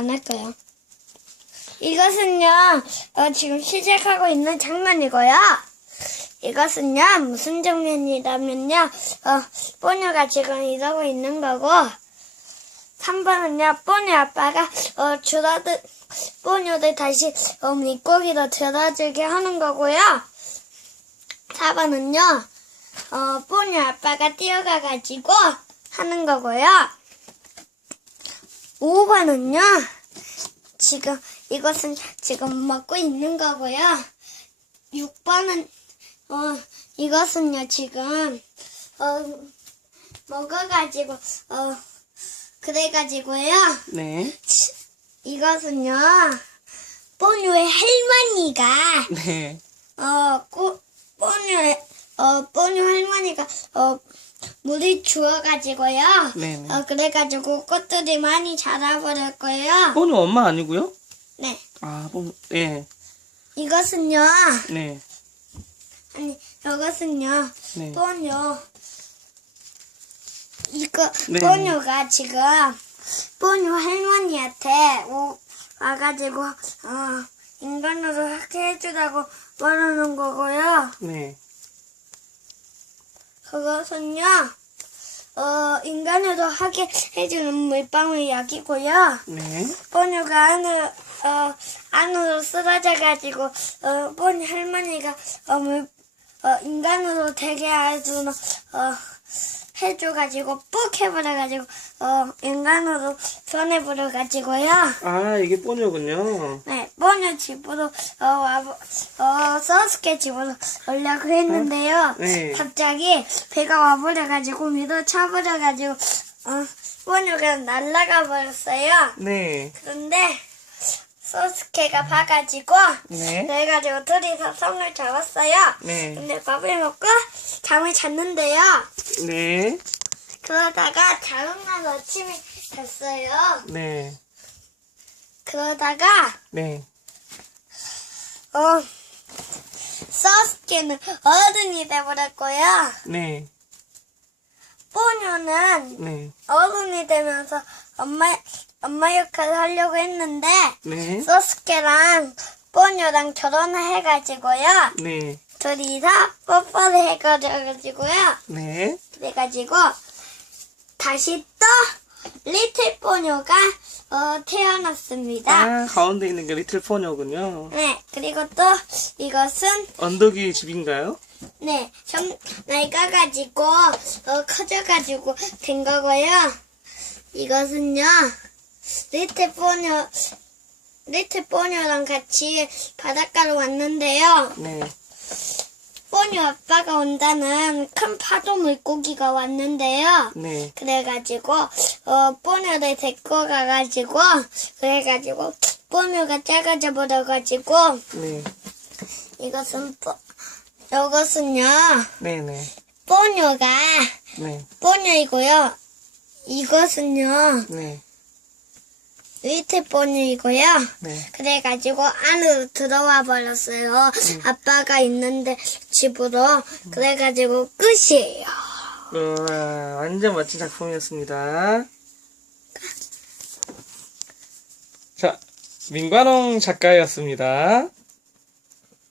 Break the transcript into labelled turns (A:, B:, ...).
A: 안 할까요? 이것은요, 어, 지금 시작하고 있는 장면이고요. 이것은요, 무슨 장면이냐면요, 어, 뽀녀가 지금 이러고 있는 거고, 3번은요, 뽀녀 아빠가, 어, 줄어들, 뽀녀를 다시, 어, 물고기로 들어주게 하는 거고요. 4번은요, 어, 뽀녀 아빠가 뛰어가가지고 하는 거고요. 5번은요, 지금, 이것은 지금 먹고 있는 거고요. 6번은, 어, 이것은요, 지금, 어, 먹어가지고, 어, 그래가지고요.
B: 네.
A: 이것은요, 뽀뇨의 할머니가,
B: 네.
A: 어, 꼬, 뽀뇨의, 어, 뽀뇨 할머니가, 어, 물이 주어가지고요.
B: 네네.
A: 어, 그래가지고 꽃들이 많이 자라버릴 거예요.
B: 뽀뉴 엄마 아니고요?
A: 네.
B: 아, 뽀뉴. 예.
A: 이것은요,
B: 네.
A: 아니, 이것은요,
B: 네.
A: 뽀뇨, 이거,
B: 네.
A: 뽀뇨가 지금, 뽀뇨 할머니한테 오, 와가지고, 어, 인간으로 하게 해주라고 말하는 거고요.
B: 네.
A: 그것은요, 어, 인간으로 하게 해주는 물방울 약이고요.
B: 네.
A: 뽀뇨가 안으로, 어, 안으로 쓰러져가지고, 어, 뽀뇨 할머니가, 어, 물, 어, 인간으로 되게 해주는, 어, 해줘가지고, 뿍 해버려가지고, 어, 인간으로 변해버려가지고요.
B: 아, 이게 뽀뉴군요.
A: 네, 뽀뇨 집으로, 어, 와, 어, 서스케 집으로 오려고 했는데요.
B: 네.
A: 갑자기 배가 와버려가지고, 밀어 차버려가지고, 어, 뽀뇨가 날아가 버렸어요.
B: 네.
A: 그런데, 소스케가 봐가지고,
B: 네.
A: 그래가지고 둘이서 손을 잡았어요.
B: 네.
A: 근데 밥을 먹고 잠을 잤는데요.
B: 네.
A: 그러다가 다음 날 아침이 됐어요.
B: 네.
A: 그러다가,
B: 네.
A: 어, 서스케는 어른이 돼버렸고요.
B: 네.
A: 뽀뇨는
B: 네.
A: 어른이 되면서 엄마, 엄마 역할을 하려고 했는데,
B: 네.
A: 서스케랑 뽀뇨랑 결혼을 해가지고요.
B: 네.
A: 둘이서 뽀뽀를 해가지고요.
B: 네.
A: 그래가지고 다시 또 리틀 뽀뇨가 어, 태어났습니다.
B: 아, 가운데 있는 게 리틀 뽀뉴군요.
A: 네, 그리고 또 이것은
B: 언덕이 집인가요?
A: 네, 좀 나이가 가지고 어, 커져가지고 된 거고요. 이것은요, 리틀 뽀뇨 리틀 뽀뇨랑 같이 바닷가로 왔는데요.
B: 네.
A: 뽀뇨 아빠가 온다는 큰 파도 물고기가 왔는데요.
B: 네.
A: 그래가지고 어 뽀뇨를 데리고 가가지고 그래가지고 뽀뇨가 작아져 버려가지고
B: 네.
A: 이것은 뽀 이것은요
B: 네네.
A: 뽀뇨가
B: 네.
A: 뽀뇨이고요. 이것은요
B: 네.
A: 위트 뽀뇨이고요.
B: 네.
A: 그래가지고 안으로 들어와 버렸어요. 아빠가 있는데 집으로 그래가지고 끝이에요.
B: 우와, 완전 멋진 작품이었습니다. 자, 민관홍 작가였습니다.